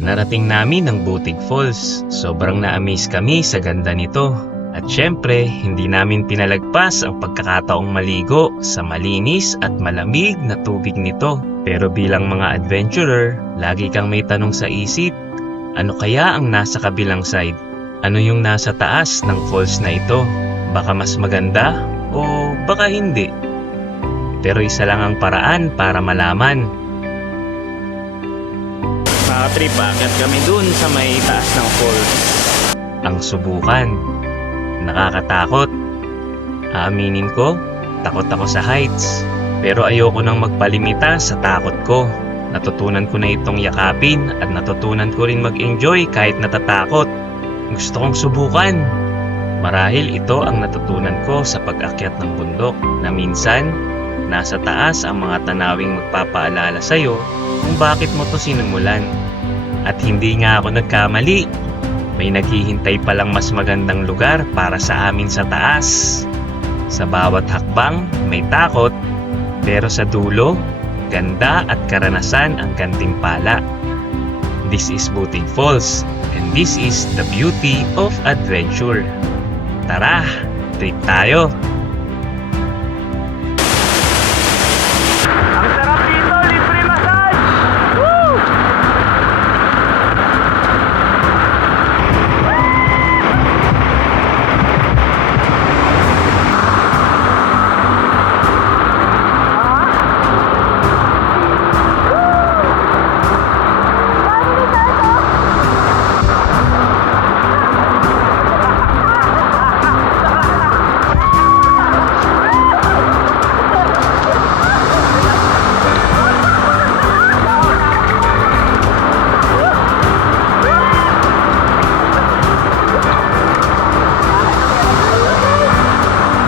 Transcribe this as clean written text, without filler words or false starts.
Narating namin ang Butig Falls. Sobrang na-amaze kami sa ganda nito. At syempre, hindi namin pinalagpas ang pagkakataong maligo sa malinis at malamig na tubig nito. Pero bilang mga adventurer, lagi kang may tanong sa isip, ano kaya ang nasa kabilang side? Ano yung nasa taas ng falls na ito? Baka mas maganda o baka hindi? Pero isa lang ang paraan para malaman. Mga trip, agad kami dun sa may taas ng falls. Ang subukan. Nakakatakot. Aaminin ko, takot ako sa heights. Pero ayoko nang magpalimita sa takot ko. Natutunan ko na itong yakapin at natutunan ko rin mag-enjoy kahit natatakot. Gusto kong subukan. Marahil ito ang natutunan ko sa pag-akyat ng bundok na minsan, nasa taas ang mga tanawing magpapaalala sa'yo kung bakit mo to sinimulan. At hindi nga ako nagkamali. May naghihintay palang mas magandang lugar para sa amin sa taas. Sa bawat hakbang, may takot. Pero sa dulo, ganda at karanasan ang gantimpala. This is Butig Falls, and this is the beauty of adventure. Tara, trip tayo!